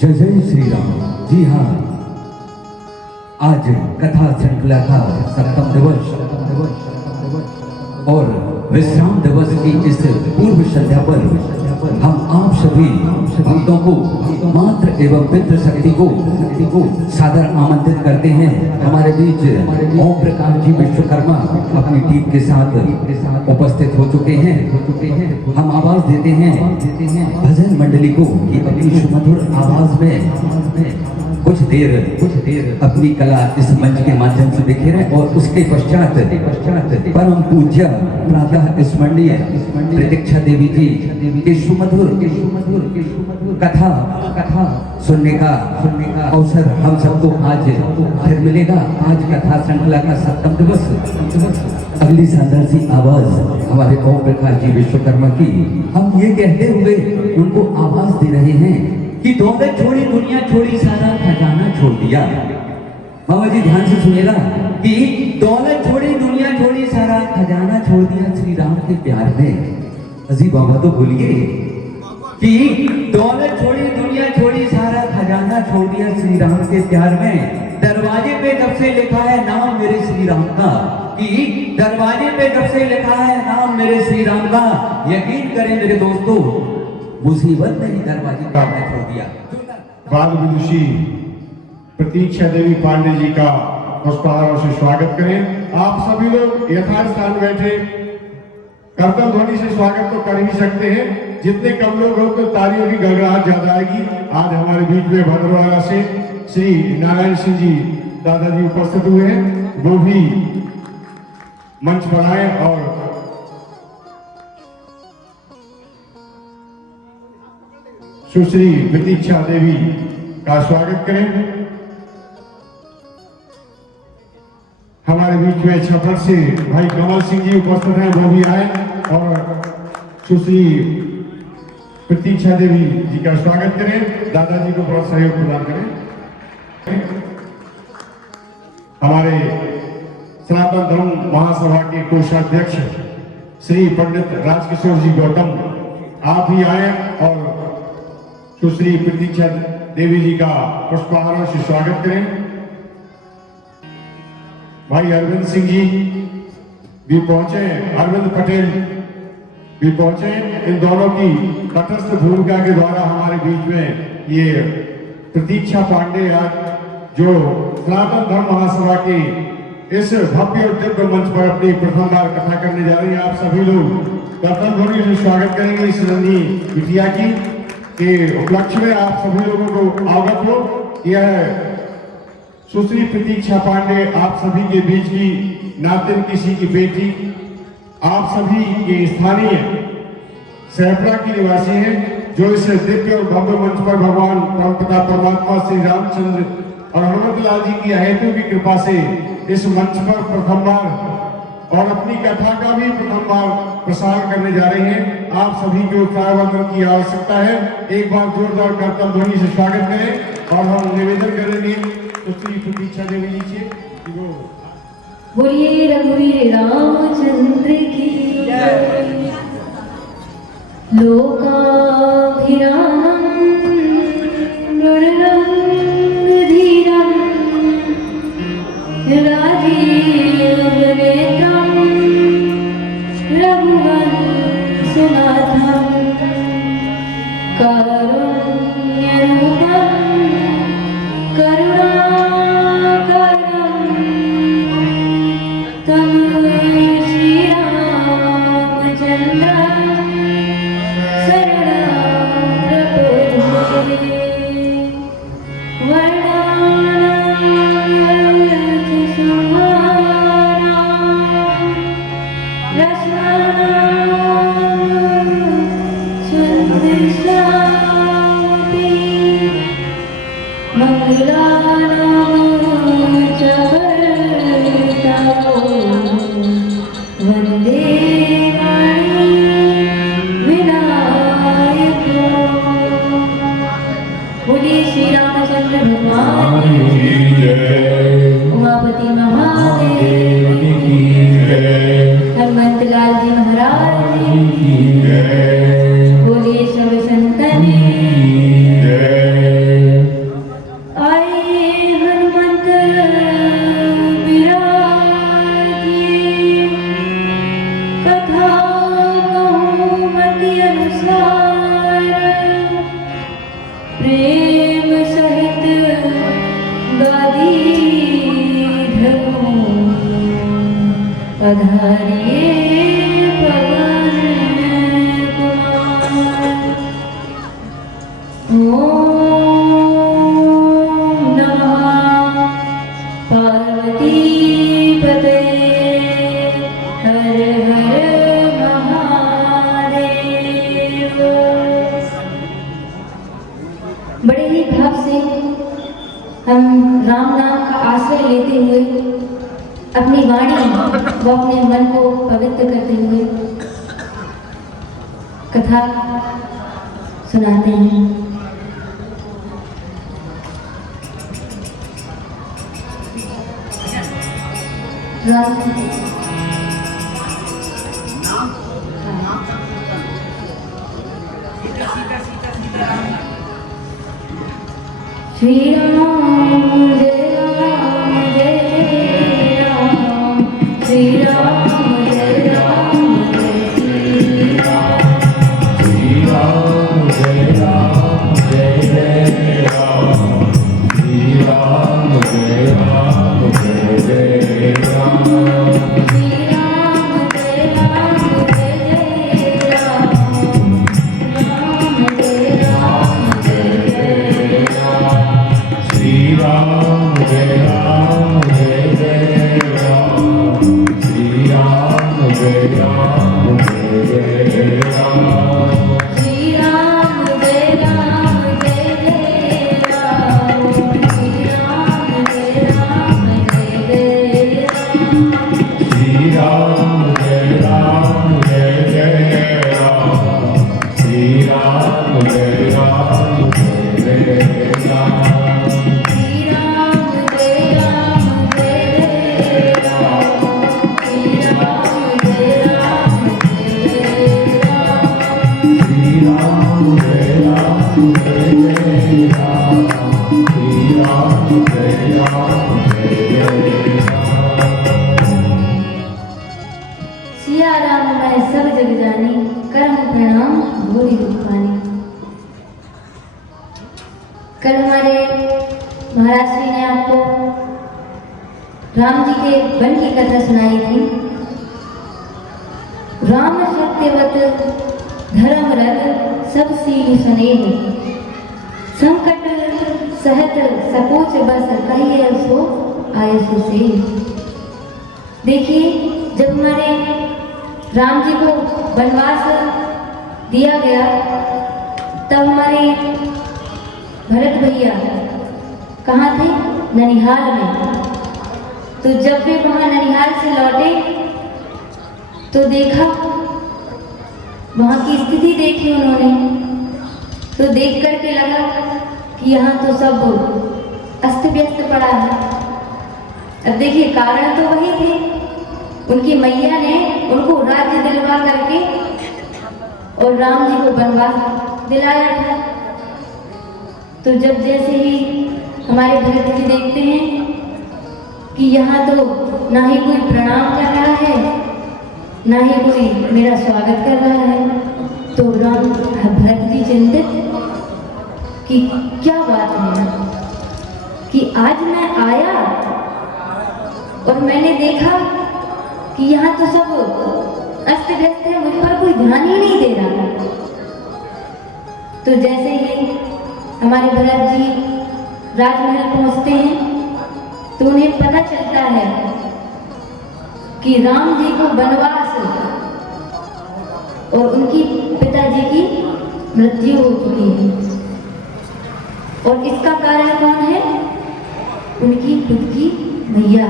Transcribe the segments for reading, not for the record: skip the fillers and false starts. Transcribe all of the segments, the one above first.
जय जय श्री राम। जी हाँ, आज कथा श्रृंखला का सप्तम दिवस और विश्राम दिवस की इस पूर्व संध्या पर हम आप सभी भक्तों को मात्र एवं पितृ शक्ति को सादर आमंत्रित करते हैं। हमारे बीच ओम प्रकाश जी विश्वकर्मा अपनी टीम के साथ उपस्थित हो चुके हैं। हम आवाज देते हैं भजन मंडली को कि अपनी सुमधुर आवाज में कुछ देर अपनी कला इस मंच के माध्यम से बिखेरें और उसके पश्चात परम पूज्य प्रातः स्मरणीय प्रतीक्षा देवी जी के सुमधुर कथा सुनने का अवसर हम सबको आज फिर मिलेगा। आज कथा श्रृंखला का सप्तम दिवस। अगली शानदार सी आवाज हमारे ओम प्रकाश जी विश्वकर्मा की हम ये कहते हुए उनको आवाज दे रहे हैं कि दौलत छोड़ी दुनिया छोड़ी सारा खजाना छोड़ दिया। मामा जी ध्यान से सुनिएगा कि दौलत छोड़ी दुनिया छोड़ी सारा खजाना छोड़ दिया श्री राम के प्यार में। अजी बाबा तो बोलिए कि दौलत छोड़ी दुनिया छोड़ी सारा खजाना छोड़ दिया श्री राम के प्यार में। दरवाजे पे जब से लिखा है नाम मेरे श्री राम का, कि दरवाजे पे जब से लिखा है नाम मेरे श्री राम का, यकीन करें मेरे दोस्तों मुसीबत ने ही दरवाजे पर छोड़ दिया। बाल विदुषी प्रतीक्षा देवी पांडे जी का पुष्पहारों से स्वागत करें। आप सभी लोग यथास्थान बैठे करतल ध्वनि से स्वागत तो कर ही सकते हैं। जितने कम लोग हो तो तालियों की गड़गड़ाहट ज्यादा आएगी। आज हमारे बीच में भद्रवाला से श्री नारायण सिंह जी दादाजी उपस्थित हुए हैं, वो भी मंच पर आए और सुश्री प्रतीक्षा देवी का स्वागत करें। हमारे बीच में छपड़ से भाई कमल सिंह जी उपस्थित हैं, वो भी आए और सुश्री प्रतीक्षा देवी जी का स्वागत करें। दादाजी को बहुत सहयोग प्रदान करें। हमारे सनातन धर्म महासभा के कोषाध्यक्ष श्री पंडित राजकिशोर जी गौतम आप भी आए और सुश्री प्रतीक्षा देवी जी का पुष्पहारों से स्वागत करें। भाई अरविंद सिंह जी भी पहुंचे, अरविंद पटेल भी पहुंचे। इन दोनों की तटस्थ भूमिका के द्वारा हमारे बीच में ये प्रतीक्षा पांडे आज जो सनातन धर्म महासभा के इस भव्य और दिव्य मंच पर अपनी प्रथम बार कथा करने जा रही हैं। आप सभी लोग करतल ध्वनि से स्वागत करेंगे इस नन्ही बिटिया की के उपलक्ष्य में। आप सभी लोगों को अवगत हो, यह सुश्री प्रतीक्षा पांडे आप सभी के बीच की नातिन किसी की बेटी, आप सभी के स्थानीय सहपरा की निवासी हैं, जो इस दिव्य और भव्य मंच पर भगवान परमपिता परमात्मा श्री रामचंद्र और हनुमत लाल जी की अहेतु की कृपा से इस मंच पर प्रथम बार और अपनी कथा का भी प्रथम बार प्रसार करने जा रहे हैं। आप सभी के उत्साहवर्धन की आवश्यकता है। एक बार जोरदार करतल ध्वनि से स्वागत करें और हम निवेदन करेंगे सुश्री प्रतीक्षा देवी जी से। बोलिए रघुवीर रामचंद्र की जय। लोकाभिरामं नृणं धीरं राजीवनेत्रं रघुवंशनाथं कारुण्यरूपं करुणाकरं तं श्रीरामचन्द्रं शरणं प्रपद्ये। वंदे विनायको। बोलिए श्री रामचंद्र भगवान की जय। उमापति महादेव की जय। हनुमत लाल जी महाराज की जय। बोलिए सब संतन की जय। प्रेम सहित गादी धरो पधारिए पवन कुमार। ओम नमः पार्वती पते हर हर महादेव। बड़े ही भाव से हम राम नाम का आश्रय लेते हुए अपनी वाणी व अपने मन को पवित्र करते हुए कथा सुनाते हैं। राम श्री राम जय राम जय जय राम श्री राम जय राम जय श्री राम श्री राम जय राम जय जय राम श्री राम जय राम जय जय राम श्री राम जय राम जय जय राम राम जय राम जय जय राम श्री राम जय राम जय जय राम श्री राम जय राम जय जय राम श्री राम जय राम जय जय राम श्री राम जय राम जय जय राम श्री राम जय राम जय जय राम श्री राम जय राम जय जय राम श्री राम जय राम जय जय राम श्री राम जय राम जय जय राम श्री राम जय राम जय जय राम श्री राम जय राम जय जय राम सिया राम मैं सब जग जानी करम प्रणाम भूरि दुख पानी। कल हमारे महाराज श्री ने आपको राम जी के वन की कथा सुनाई थी। राम सत्यवत धर्म रथ सब सील सनेह संकट सहत सकोच बस कहिए सो आय सुसे। देखिए, जब हमारे राम जी को वनवास दिया गया तब हमारे भरत भैया कहाँ थे? ननिहाल में। तो जब वे वहाँ ननिहाल से लौटे तो देखा, वहाँ की स्थिति देखी उन्होंने, तो देख करके लगा कि यहाँ तो सब अस्त व्यस्त पड़ा है। अब देखिए, कारण तो वही थे, उनकी मैया ने उनको राज्य दिलवा करके और राम जी को वनवास दिलाया था। तो जब जैसे ही हमारे भरत जी देखते हैं कि यहाँ तो ना ही कोई प्रणाम कर रहा है, ना ही कोई मेरा स्वागत कर रहा है, तो राम भरत जी चिंतित कि क्या बात है कि आज मैं आया और मैंने देखा कि यहाँ तो सब अस्त व्यस्त है, मुझ पर कोई ध्यान ही नहीं दे रहा। तो जैसे ही हमारे भरत जी राजमहल पहुंचते हैं तो उन्हें पता चलता है कि राम जी को वनवास और उनकी पिताजी की मृत्यु हो चुकी है। और इसका कारण कौन है? उनकी खुद की मैया।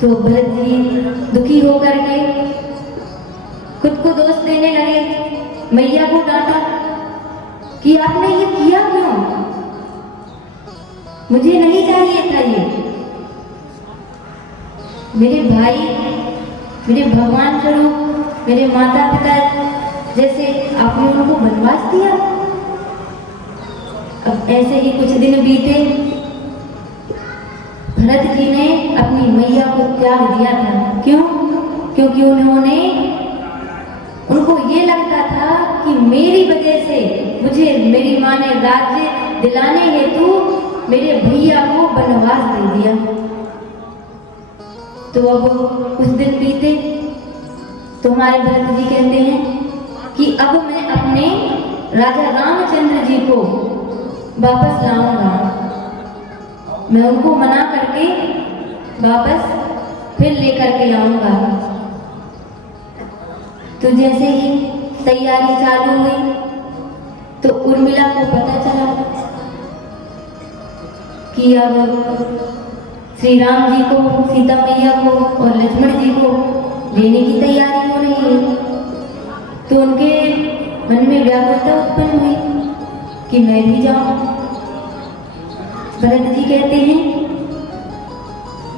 तो भरत जी दुखी होकर के खुद को दोष देने लगे, मैया को डांटा कि आपने ये किया क्यों? मुझे नहीं चाहिए था ये। मेरे भाई, मेरे भगवान स्वरूप, मेरे माता पिता जैसे आपने उनको वनवास दिया। अब ऐसे ही कुछ दिन बीते, भरत जी ने अपनी मैया को त्याग दिया था। क्यों? क्योंकि उनको ये लगता था कि मेरी वजह से मुझे मेरी ने राज्य दिलाने हेतु मेरे भैया को वनवास दे दिया। तो अब कुछ दिन बीते तो हमारे भरत जी कहते हैं कि अब मैं अपने राजा रामचंद्र जी को वापस लाऊंगा, मैं उनको मना करके वापस फिर लेकर के आऊंगा। तो जैसे ही तैयारी चालू हुई तो उर्मिला को पता चला कि अब श्री राम जी को, सीता मैया को और लक्ष्मण जी को लेने की तैयारी हो रही है। तो उनके मन में व्याकुलता उत्पन्न हुई कि मैं भी जाऊं। भरत जी कहते हैं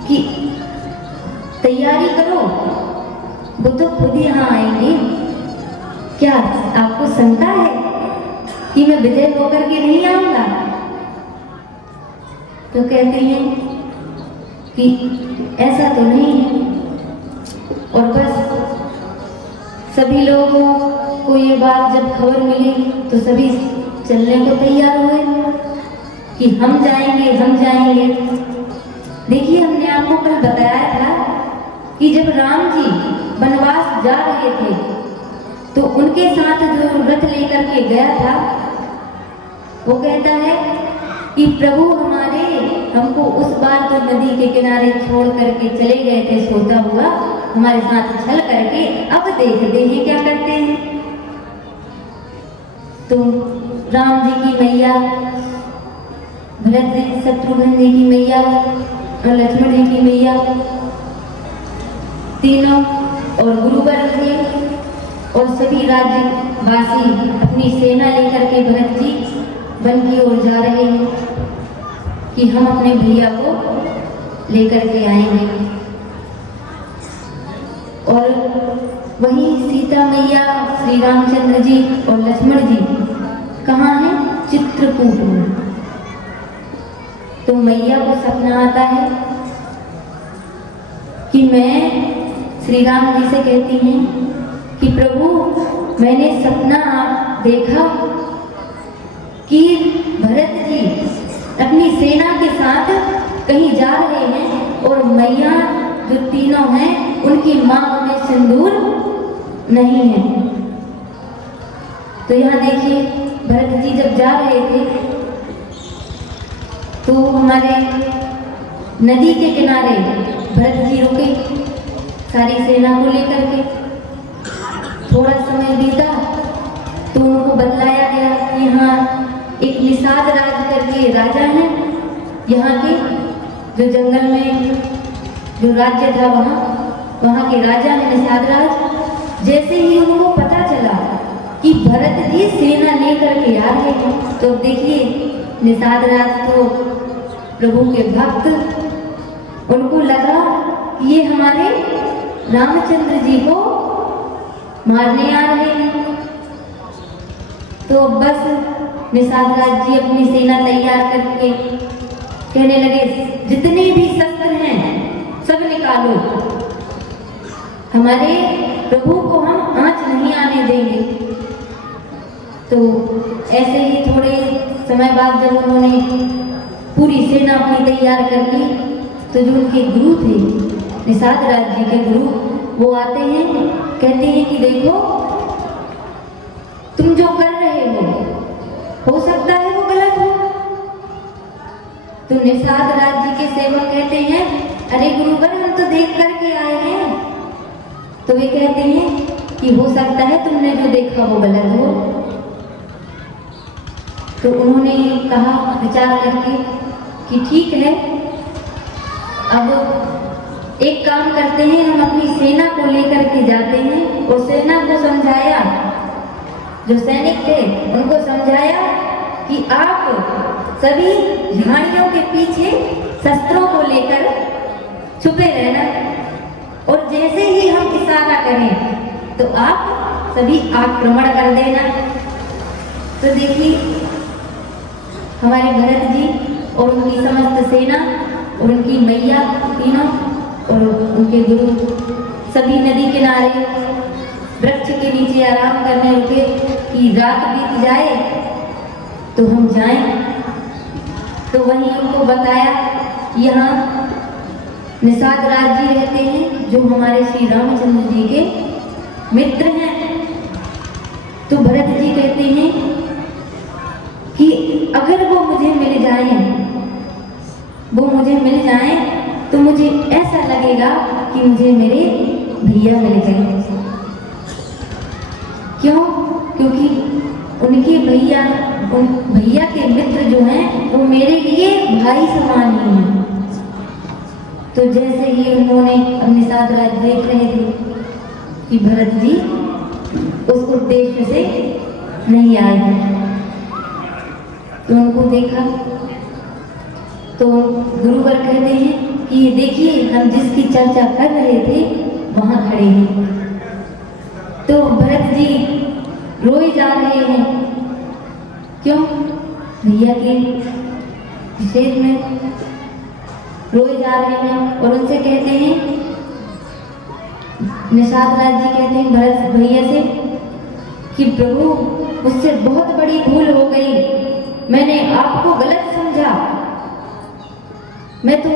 कि तैयारी करो, वो तो खुद यहाँ आएंगे, क्या आपको शंका है कि मैं विजय होकर के नहीं आऊंगा? तो कहते हैं कि ऐसा तो नहीं है। और बस सभी लोगों को ये बात जब खबर मिली तो सभी चलने को तैयार हुए कि हम जाएंगे, हम जाएंगे। देखिए, हमने आपको कल बताया था कि जब राम जी वनवास जा रहे थे तो उनके साथ जो रथ लेकर के गया था वो कहता है कि प्रभु हमारे हमको उस बार तो नदी के किनारे छोड़ करके चले गए थे सोता हुआ, हमारे साथ चल करके अब देखते हैं क्या करते हैं। तो राम जी की मैया, भरत जी, शत्रुघ्न जी की मैया और लक्ष्मण जी की मैया तीनों और गुरुवर थे और सभी राज्यवासी अपनी सेना लेकर के भरत जी वन की ओर जा रहे हैं कि हम अपने भैया को लेकर के आएंगे। और वहीं सीता मैया, श्री रामचंद्र जी और लक्ष्मण जी कहाँ हैं? चित्रकूट में। तो मैया को सपना आता है कि मैं श्री राम जी से कहती हैं कि प्रभु, मैंने सपना देखा कि भरत जी अपनी सेना के साथ कहीं जा रहे हैं और मैया जो तीनों हैं उनकी मांग में सिंदूर नहीं है। तो यहाँ देखिए, भरत जी जब जा रहे थे तो हमारे नदी के किनारे भरत जी रुके सारी सेना को लेकर के। थोड़ा समय बीता तो उनको बतलाया गया कि यहाँ एक निषाद राज करके राजा हैं, यहाँ के जो जंगल में जो राज्य था वहाँ के राजा हैं निषाद राज। जैसे ही उनको पता चला कि भरत जी सेना लेकर के आ रहे हैं तो देखिए, निषाद राज तो प्रभु के भक्त, उनको लगा कि ये हमारे रामचंद्र जी को मारने आ रहे हैं। तो बस निषाद राज जी अपनी सेना तैयार करके कहने लगे, जितने भी शस्त्र हैं सब निकालो, हमारे प्रभु को हम आंच नहीं आने देंगे। तो ऐसे ही थोड़े समय बाद जब उन्होंने पूरी सेना अपनी तैयार कर ली तो जो उनके गुरु थे, निषाद राज जी के गुरु, वो आते हैं, कहते हैं कि देखो, तुम जो कर रहे हो सकता है वो गलत हो। तो निषाद राज जी के सेवक कहते हैं, अरे गुरुवर, हम तो देख करके आए हैं। तो वे कहते हैं कि हो सकता है तुमने जो देखा वो गलत हो। तो उन्होंने कहा विचार करके कि ठीक है, अब एक काम करते हैं, हम अपनी सेना को लेकर के जाते हैं। और सेना को समझाया, जो सैनिक थे उनको समझाया कि आप सभी झाड़ियों के पीछे शस्त्रों को लेकर छुपे रहना, और जैसे ही हम इशारा करें तो आप सभी आक्रमण कर देना। तो देखिए, हमारे भरत जी और उनकी समस्त सेना और उनकी मैया तीनों और उनके गुरु सभी नदी किनारे वृक्ष के नीचे आराम करने रुके कि रात बीत जाए तो हम जाएं। तो वहीं उनको बताया यहाँ निषाद राज जी रहते हैं जो हमारे श्री रामचंद्र जी के मित्र हैं। तो भरत जी कहते हैं कि अगर वो मुझे मिल जाएं तो मुझे ऐसा लगेगा कि मुझे मेरे भैया मिल गए। क्यों? क्योंकि उनके भैया के मित्र जो हैं वो मेरे लिए भाई समान ही हैं। तो जैसे ही उन्होंने अपने साथ राज देख रहे थे कि भरत जी उस उद्देश्य से नहीं आए हैं, तो उनको देखा तो गुरुवर कहते हैं कि देखिए हम जिसकी चर्चा कर रहे थे वहां खड़े हैं। तो भरत जी रोए जा रहे हैं। क्यों? भैया के विषय में रोए जा रहे हैं और उनसे कहते हैं, निषाद राज जी कहते हैं भरत भैया से कि प्रभु मुझसे बहुत बड़ी भूल हो गई, मैंने आपको गलत समझा, मैं तो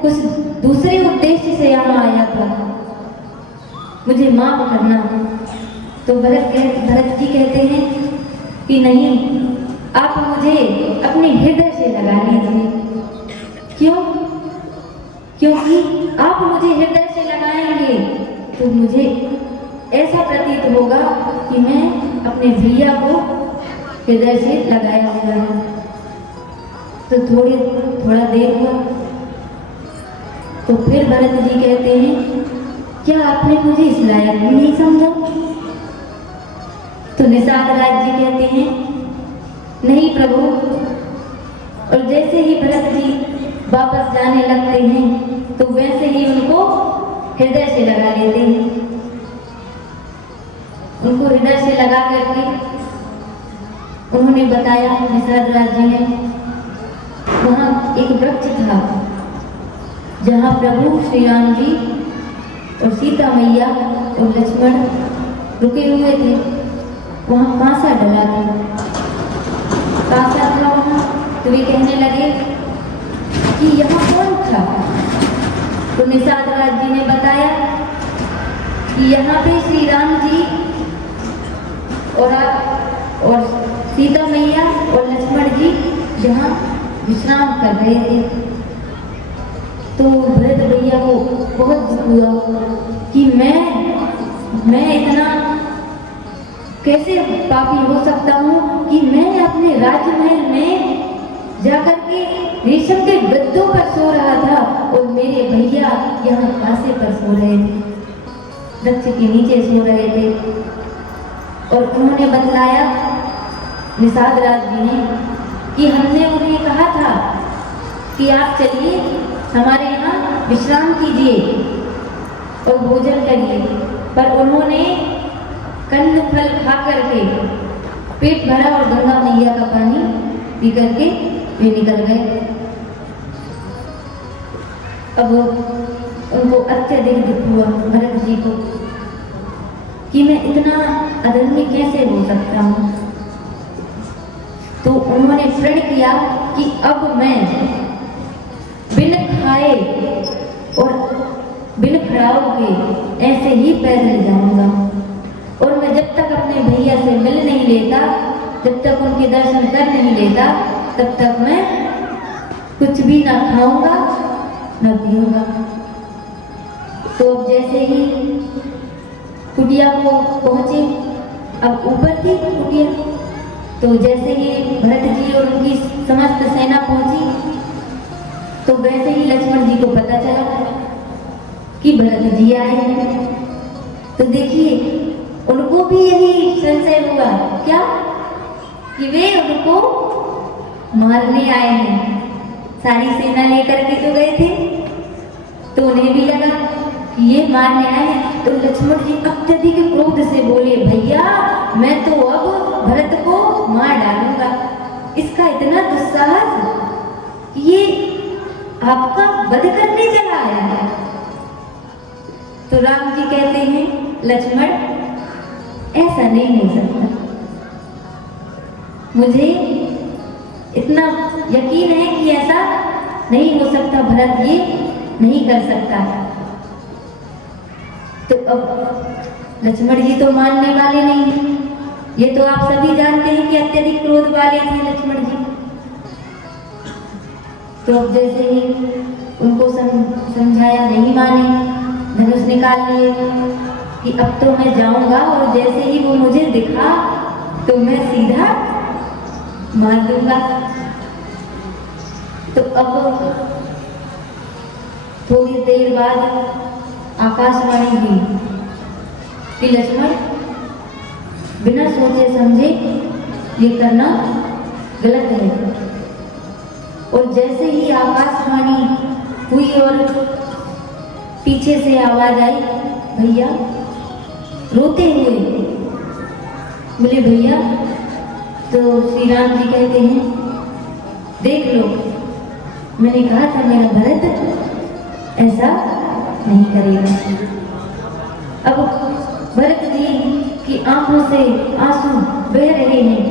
कुछ दूसरे उद्देश्य से यहाँ आया था, मुझे माफ करना। तो भरत जी कहते हैं कि नहीं, आप मुझे अपने हृदय से लगा लीजिए। क्यों? क्योंकि आप मुझे हृदय से लगाएंगे तो मुझे ऐसा प्रतीत होगा कि मैं अपने भैया को हृदय से लगाया हुआ है। तो थोड़ा देर हुआ तो फिर भरत जी कहते हैं, क्या आपने मुझे इस लायक भी नहीं समझा? तो निषाद राज जी कहते हैं, नहीं प्रभु। और जैसे ही भरत जी वापस जाने लगते हैं तो वैसे ही उनको हृदय से लगा लेते हैं। उनको हृदय से लगा करके उन्होंने बताया, निषाद राज जी ने, वहाँ एक वृक्ष था जहाँ प्रभु श्री राम जी और सीता मैया और लक्ष्मण रुके हुए थे। वहाँ कांसा डला था, कांसा था वहाँ। तो वे कहने लगे कि यहाँ कौन था? तो निषाद राज जी ने बताया कि यहाँ पे श्री राम जी और सीता मैया और लक्ष्मण जी यहाँ विश्राम कर रहे थे। तो भरत भैया को बहुत दुख हुआ कि मैं इतना कैसे पापी हो सकता हूँ कि मैं अपने राजमहल में जाकर के रेशम के गद्दों पर सो रहा था और मेरे भैया यहाँ कांसे पर सो रहे थे, वृक्ष के नीचे सो रहे थे। और उन्होंने बतलाया निषाद राज जी ने कि हमने उन्हें कहा था कि आप चलिए हमारे यहाँ विश्राम कीजिए और भोजन करिए, पर उन्होंने कंद फल खा करके पेट भरा और गंगा मैया का पानी पी करके वे निकल गए। अब उनको अत्यधिक दुख हुआ भरत जी को कि मैं इतना अधर्मी कैसे हो सकता हूँ। तो उन्होंने प्रण किया कि अब मैं बिन खाए और बिन खड़ाऊ के ऐसे ही पैदल जाऊंगा और मैं जब तक अपने भैया से मिल नहीं लेता, जब तक उनके दर्शन कर नहीं लेता, तब तक मैं कुछ भी ना खाऊंगा न पीऊंगा। तो अब जैसे ही कुटिया को पहुंचे, अब ऊपर थी कुटिया, तो जैसे ही भरत जी और उनकी समस्त सेना पहुंची तो वैसे ही लक्ष्मण जी को पता चला कि भरत जी आए हैं। तो देखिए उनको भी यही संशय हुआ, क्या कि वे उनको मारने आए हैं, सारी सेना लेकर के जो गए थे। तो उन्हें भी लगा कि ये मारने आए हैं। तो लक्ष्मण जी अत्यधिक क्रोध से बोले, भैया मैं तो अब भरत को मार डालूंगा, इसका इतना दुस्साहस, ये आपका वध करने चला आया है। तो राम जी कहते हैं, लक्ष्मण ऐसा नहीं हो सकता, मुझे इतना यकीन है कि ऐसा नहीं हो सकता, भरत ये नहीं कर सकता। तो अब लक्ष्मण जी तो मानने वाले नहीं हैं। ये तो आप सभी जानते हैं कि अत्यधिक क्रोध वाले थे लक्ष्मण जी। तो अब जैसे ही उनको समझाया, नहीं माने, धनुष निकाल लिए कि अब तो मैं जाऊंगा और जैसे ही वो मुझे दिखा तो मैं सीधा मार दूंगा। तो अब थोड़ी देर बाद आकाशवाणी हुई कि लक्ष्मण, बिना सोचे समझे ये करना गलत है। और जैसे ही आकाशवाणी हुई और पीछे से आवाज आई, भैया, रोते हुए बोले, भैया। तो श्री राम जी कहते हैं, देख लो, मैंने कहा था मेरा भरत ऐसा नहीं करेगा। अब भरत जी की आंखों से आंसू बह रहे हैं।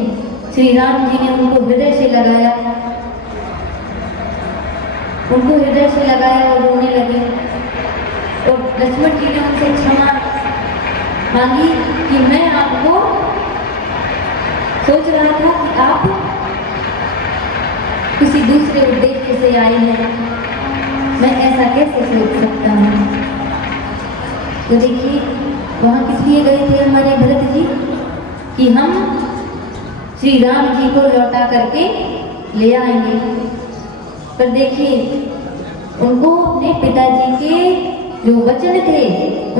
श्री राम जी ने उनको हृदय से लगाया, और रोने लगे। और लक्ष्मण जी ने उनसे क्षमा मांगी कि मैं आपको सोच रहा था कि आप किसी दूसरे उद्देश्य से आए हैं, मैं ऐसा कैसे सोच सकता हूँ। तो देखिए, वहाँ किस लिए गए थे हमारे भरत जी कि हम श्री राम जी को लौटा करके ले आएंगे। पर देखिए, उनको अपने पिताजी के जो वचन थे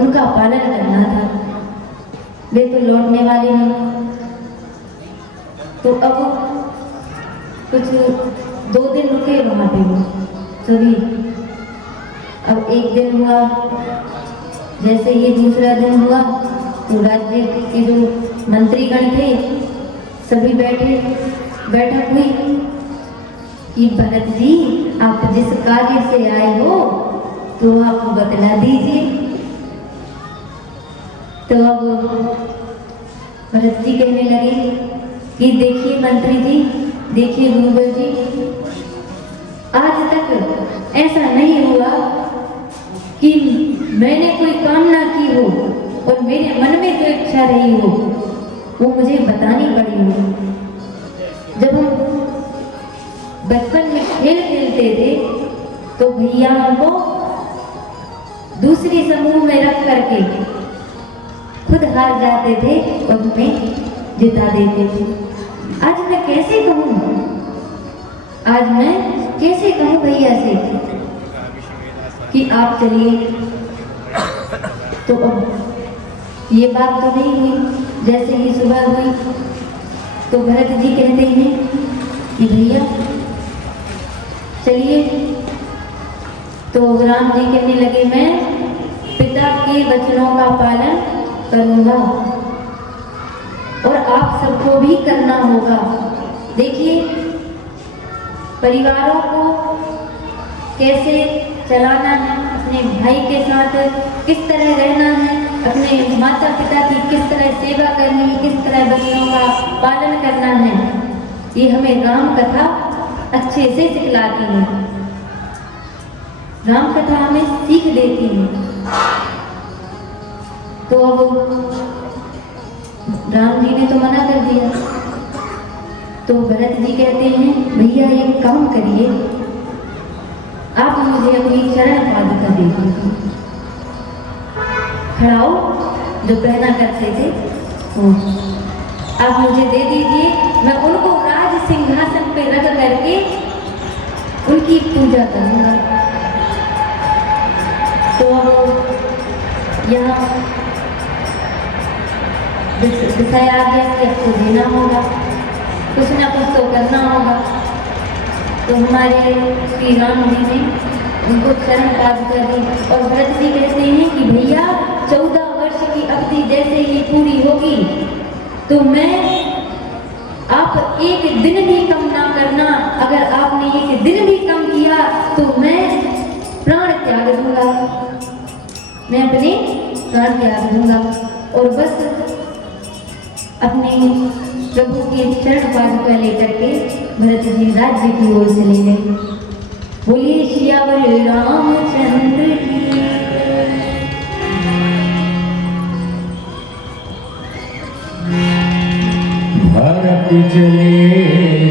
उनका पालन करना था, वे तो लौटने वाले नहीं। तो अब कुछ 2 दिन रुके वहां पे वो सभी। अब एक दिन हुआ, जैसे ये दूसरा दिन हुआ तो राज्य के जो मंत्रीगण थे सभी बैठक हुई कि भरत जी, आप जिस कार्य से आए हो तो आप बतला दीजिए। तो अब भरत जी कहने लगे कि देखिए मंत्री जी, देखिए गुरुवर जी, आज तक ऐसा नहीं हुआ कि मैंने कोई कामना की हो और मेरे मन में जो इच्छा रही हो वो मुझे बतानी पड़ी हो। जब हम बचपन में खेल खेलते थे तो भैया हमको दूसरी समूह में रख करके खुद हार जाते थे और हमें जिता देते थे। आज मैं कैसे कहूँ, भैया से कि आप चलिए। तो अब ये बात तो नहीं हुई। जैसे ही सुबह हुई तो भरत जी कहते हैं कि भैया चलिए। तो राम जी कहने लगे, मैं पिता के वचनों का पालन करूंगा और आप सबको भी करना होगा। देखिए, परिवारों को कैसे चलाना है, अपने भाई के साथ किस तरह रहना है, अपने माता पिता की किस तरह सेवा करनी है, किस तरह वचनों का पालन करना है, ये हमें राम कथा अच्छे से सिखलाती है। राम कथा हमें सीख देती है। तो अब राम जी ने तो मना कर दिया। तो भरत जी कहते हैं, भैया एक काम करिए, आप मुझे अपनी चरण पादुका दे दीजिए। खड़ाओ जो पहना करते थे वो आप मुझे दे दीजिए, मैं उनको राज सिंहासन पे रख करके उनकी पूजा करूंगा। तो यहाँ दिखाया आ गया कि आपको देना होगा, कुछ ना कुछ तो करना होगा। तो हमारे श्री राम जी ने उनको चरण पादुका दी और भरत जी कहते हैं कि भैया 14 वर्ष की अवधि जैसे ही पूरी होगी तो मैं, आप एक दिन भी कम ना करना, अगर आपने एक दिन भी कम किया तो मैं प्राण त्याग दूंगा, मैं अपने प्राण त्याग दूंगा। और बस अपने प्रभु के चरण पादुका लेकर के भरत जी राज्य की ओर चले गए। बोलिए सियावर रामचंद्र की। भरत चले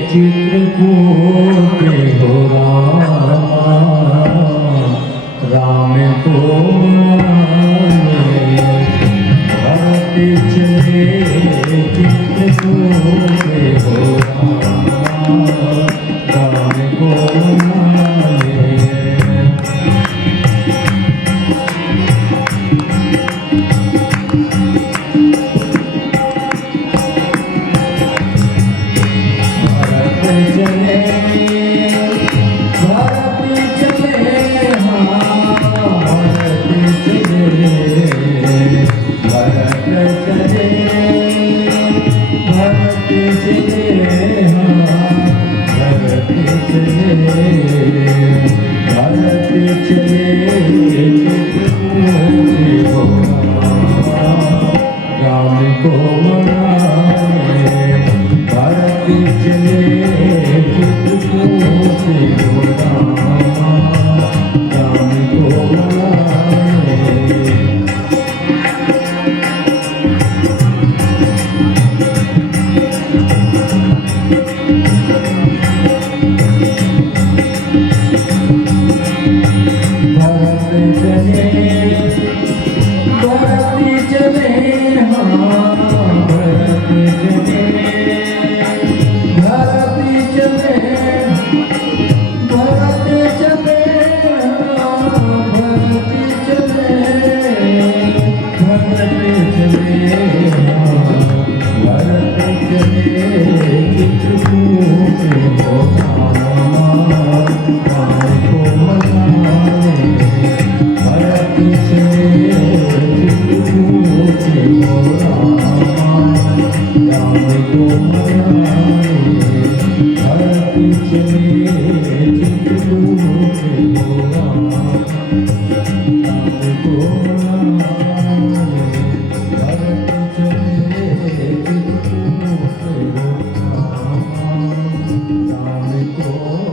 चित्रकूट हो रामा, राम को मनाने। भरत चले चित्रकूट हो रामा, राम को मनाने। राम को मनाने। भरत चले चित्रकूट हो रामा, राम को मनाने। Oh